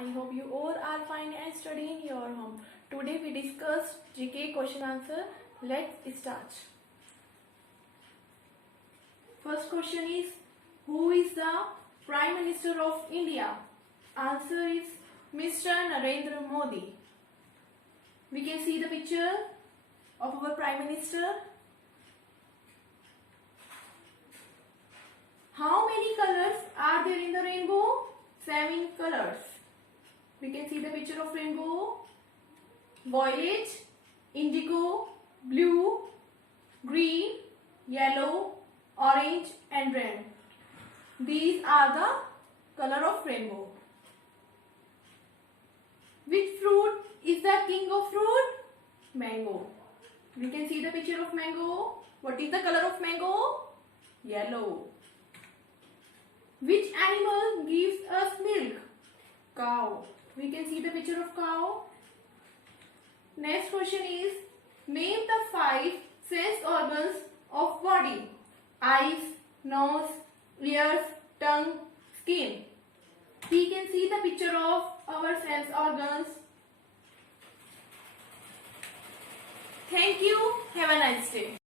I hope you all are fine and studying your home. Today we discussed GK question answer. Let's start. First question is, who is the Prime Minister of India? Answer is Mr. Narendra Modi. We can see the picture of our Prime Minister. How many colors are there in the rainbow? 7 colors. We can see the picture of rainbow. Violet, indigo, blue, green, yellow, orange and red. These are the color of rainbow. Which fruit is the king of fruit? Mango. We can see the picture of mango. What is the color of mango? Yellow. Which animal gives us milk? Cow. We can see the picture of cow. Next question is, name the 5 sense organs of body. Eyes, nose, ears, tongue, skin. We can see the picture of our sense organs. Thank you. Have a nice day.